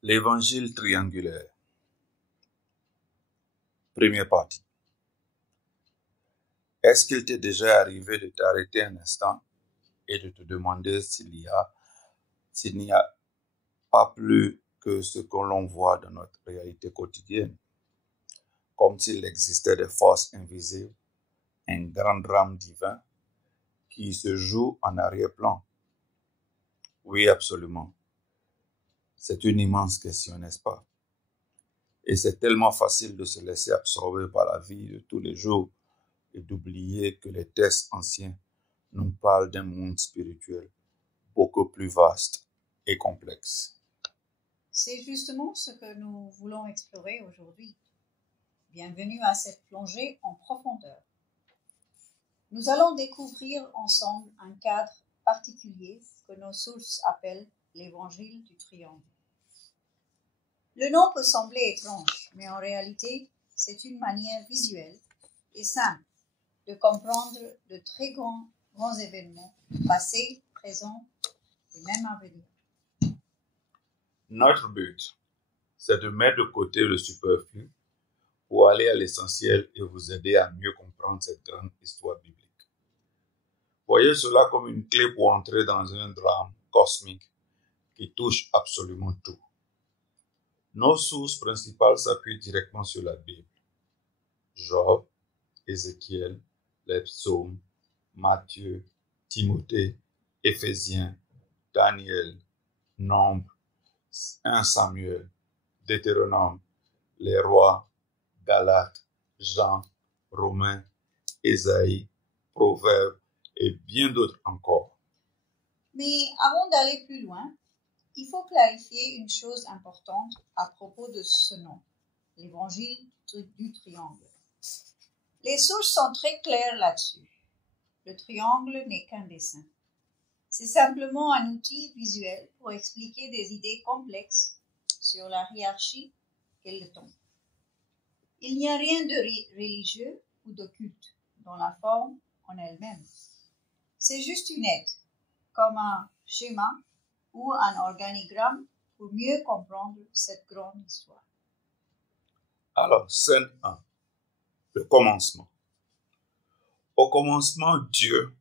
L'évangile triangulaire. Première partie. Est-ce qu'il t'est déjà arrivé de t'arrêter un instant et de te demander s'il n'y a pas plus que ce que l'on voit dans notre réalité quotidienne, comme s'il existait des forces invisibles, un grand drame divin qui se joue en arrière-plan? Oui, absolument. C'est une immense question, n'est-ce pas? Et c'est tellement facile de se laisser absorber par la vie de tous les jours et d'oublier que les textes anciens nous parlent d'un monde spirituel beaucoup plus vaste et complexe. C'est justement ce que nous voulons explorer aujourd'hui. Bienvenue à cette plongée en profondeur. Nous allons découvrir ensemble un cadre particulier que nos sources appellent l'évangile du triangle. Le nom peut sembler étrange, mais en réalité, c'est une manière visuelle et simple de comprendre de très grands événements, passés, présents et même à venir. Notre but, c'est de mettre de côté le superflu pour aller à l'essentiel et vous aider à mieux comprendre cette grande histoire biblique. Voyez cela comme une clé pour entrer dans un drame cosmique qui touche absolument tout. Nos sources principales s'appuient directement sur la Bible. Job, Ézéchiel, les psaumes, Matthieu, Timothée, Éphésiens, Daniel, Nombre, 1 Samuel, Deutéronome, les rois, Galates, Jean, Romains, Ésaïe, Proverbes et bien d'autres encore. Mais avant d'aller plus loin, il faut clarifier une chose importante à propos de ce nom, l'évangile du triangle. Les sources sont très claires là-dessus. Le triangle n'est qu'un dessin. C'est simplement un outil visuel pour expliquer des idées complexes sur la hiérarchie et le temps. Il n'y a rien de religieux ou d'occulte dans la forme en elle-même. C'est juste une aide, comme un schéma ou un organigramme pour mieux comprendre cette grande histoire. Alors, scène 1, le commencement. Au commencement, Dieu,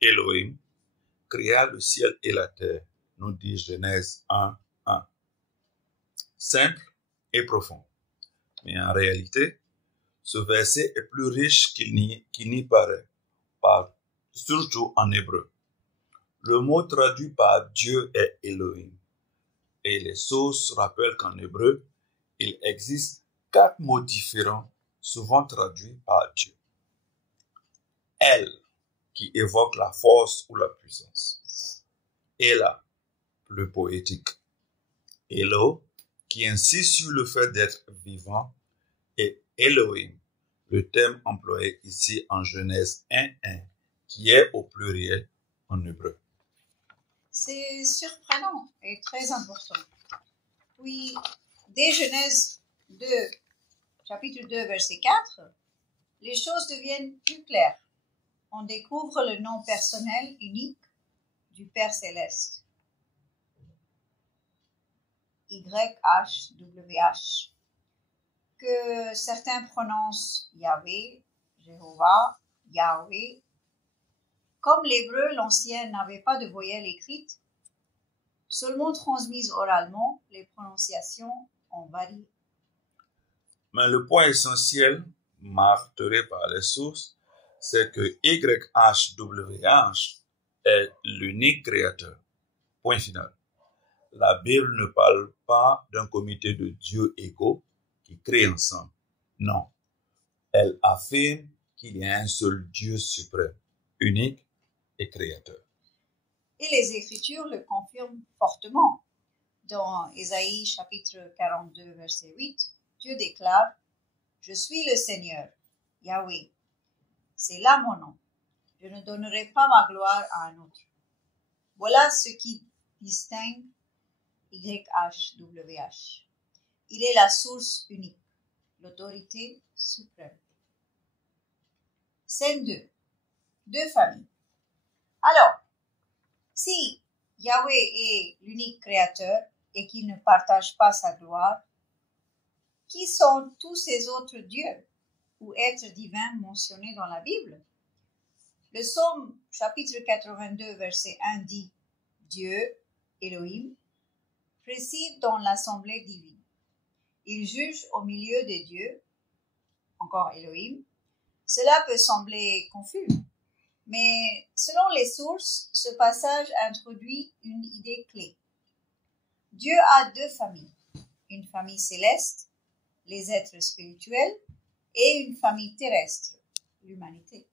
Elohim, créa le ciel et la terre, nous dit Genèse 1, 1. Simple et profond. Mais en réalité, ce verset est plus riche qu'il n'y paraît, surtout en hébreu. Le mot traduit par Dieu est Elohim. Et les sources rappellent qu'en hébreu, il existe 4 mots différents, souvent traduits par Dieu. El, qui évoque la force ou la puissance. Ela, plus poétique. Elo, qui insiste sur le fait d'être vivant. Et Elohim, le terme employé ici en Genèse 1.1, qui est au pluriel en hébreu. C'est surprenant et très important. Puis, dès Genèse 2, chapitre 2, verset 4, les choses deviennent plus claires. On découvre le nom personnel unique du Père Céleste. YHWH, que certains prononcent Yahvé, Jéhovah, Yahweh. Comme l'hébreu, l'ancien n'avait pas de voyelles écrites, seulement transmises oralement, les prononciations ont varié. Mais le point essentiel, martelé par les sources, c'est que YHWH est l'unique créateur. Point final. La Bible ne parle pas d'un comité de dieux égaux qui créent ensemble. Non. Elle affirme qu'il y a un seul Dieu suprême, unique et créateur. Et les Écritures le confirment fortement. Dans Ésaïe chapitre 42, verset 8, Dieu déclare « Je suis le Seigneur, Yahweh. C'est là mon nom. Je ne donnerai pas ma gloire à un autre. » Voilà ce qui distingue YHWH. Il est la source unique, l'autorité suprême. Scène 2. Deux familles. Alors, si Yahweh est l'unique créateur et qu'il ne partage pas sa gloire, qui sont tous ces autres dieux ou êtres divins mentionnés dans la Bible? Le psaume chapitre 82 verset 1 dit « Dieu, Elohim, préside dans l'assemblée divine. Il juge au milieu des dieux, encore Elohim. » Cela peut sembler confus, mais selon les sources, ce passage introduit une idée clé. Dieu a deux familles, une famille céleste, les êtres spirituels, et une famille terrestre, l'humanité.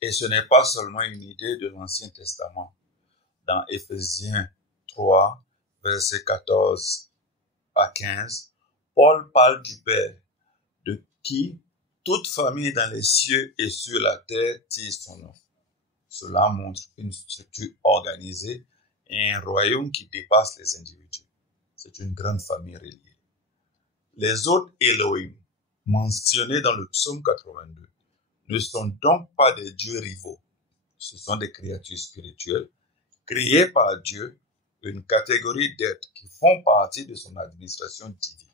Et ce n'est pas seulement une idée de l'Ancien Testament. Dans Éphésiens 3, versets 14 à 15, Paul parle du Père, de qui toute famille dans les cieux et sur la terre tire son nom. Cela montre une structure organisée et un royaume qui dépasse les individus. C'est une grande famille reliée. Les autres Elohim, mentionnés dans le psaume 82, ne sont donc pas des dieux rivaux. Ce sont des créatures spirituelles créées par Dieu, une catégorie d'êtres qui font partie de son administration divine.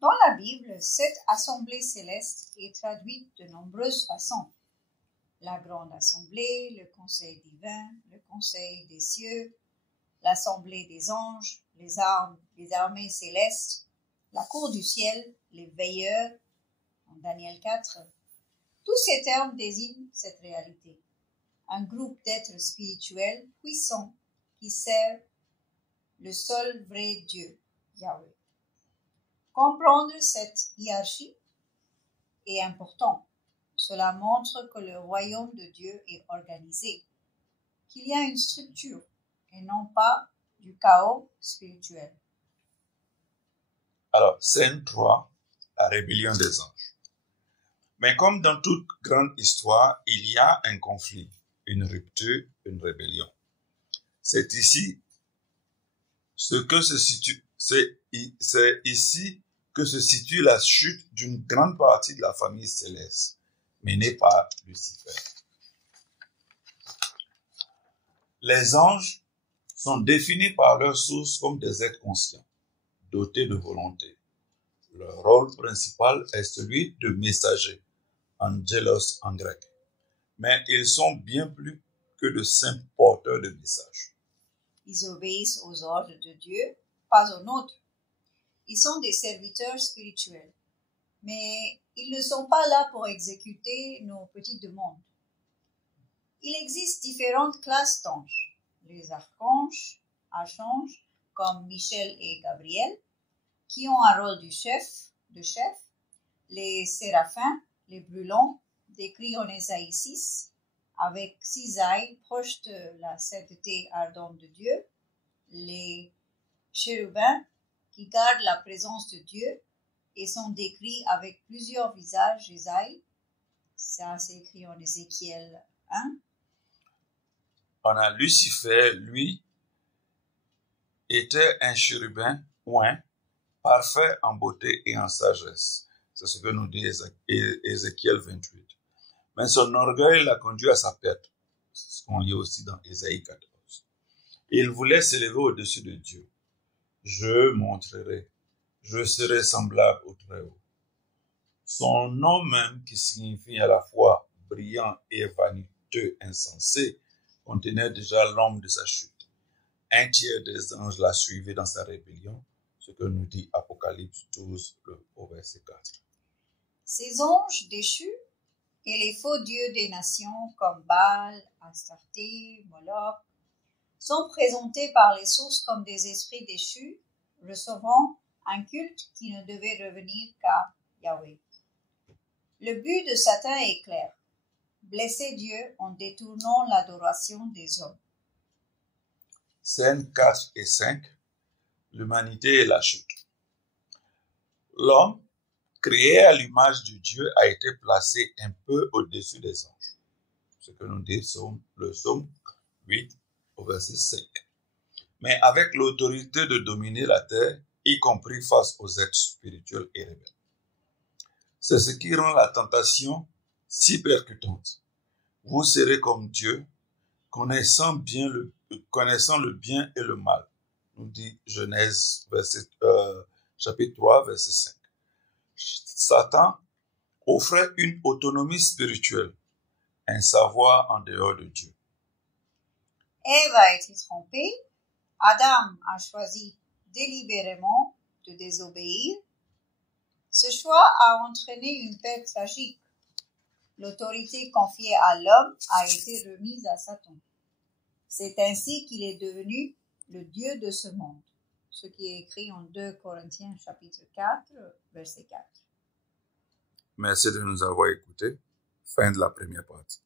Dans la Bible, cette assemblée céleste est traduite de nombreuses façons. La grande assemblée, le conseil divin, le conseil des cieux, l'assemblée des anges, les armées célestes, la cour du ciel, les veilleurs, en Daniel 4. Tous ces termes désignent cette réalité. Un groupe d'êtres spirituels puissants qui servent le seul vrai Dieu, Yahweh. Comprendre cette hiérarchie est important. Cela montre que le royaume de Dieu est organisé, qu'il y a une structure et non pas du chaos spirituel. Alors, scène 3, la rébellion des anges. Mais comme dans toute grande histoire, il y a un conflit, une rupture, une rébellion. C'est ici que se situe la chute d'une grande partie de la famille céleste, menée par Lucifer. Les anges sont définis par leur source comme des êtres conscients, dotés de volonté. Leur rôle principal est celui de messager, angelos en grec. Mais ils sont bien plus que de simples porteurs de messages. Ils obéissent aux ordres de Dieu, pas aux nôtres. Ils sont des serviteurs spirituels, mais ils ne sont pas là pour exécuter nos petites demandes. Il existe différentes classes d'anges. Les archanges, comme Michel et Gabriel, qui ont un rôle de chef, les séraphins, les brûlants, décrits en Ésaïe 6, avec 6 ailes proches de la sainteté ardente de Dieu, les chérubins qui gardent la présence de Dieu et sont décrits avec plusieurs visages, Ésaïe, ça c'est écrit en Ézéchiel 1. On a Lucifer, lui, était un chérubin oint, parfait en beauté et en sagesse. C'est ce que nous dit Ézéchiel 28. Mais son orgueil l'a conduit à sa perte. C'est ce qu'on lit aussi dans Ésaïe 14. Il voulait s'élever au-dessus de Dieu. Je montrerai, je serai semblable au Très-Haut. Son nom même, qui signifie à la fois brillant et vaniteux, insensé, contenait déjà l'ombre de sa chute. Un tiers des anges l'a suivi dans sa rébellion, ce que nous dit Apocalypse 12, au verset 4. Ces anges déchus et les faux dieux des nations comme Baal, Astarté, Moloch sont présentés par les sources comme des esprits déchus recevant un culte qui ne devait revenir qu'à Yahweh. Le but de Satan est clair, blesser Dieu en détournant l'adoration des hommes. Scènes 4 et 5, l'humanité et la chute. L'homme, créé à l'image de Dieu, a été placé un peu au-dessus des anges. Ce que nous dit le psaume 8 au verset 5. Mais avec l'autorité de dominer la terre, y compris face aux êtres spirituels et rebelles. C'est ce qui rend la tentation si percutante. Vous serez comme Dieu, connaissant le bien et le mal, nous dit Genèse chapitre 3, verset 5. Satan offrait une autonomie spirituelle, un savoir en dehors de Dieu. Ève a été trompée, Adam a choisi délibérément de désobéir. Ce choix a entraîné une perte tragique. L'autorité confiée à l'homme a été remise à Satan. C'est ainsi qu'il est devenu le Dieu de ce monde, ce qui est écrit en 2 Corinthiens chapitre 4, verset 4. Merci de nous avoir écoutés. Fin de la première partie.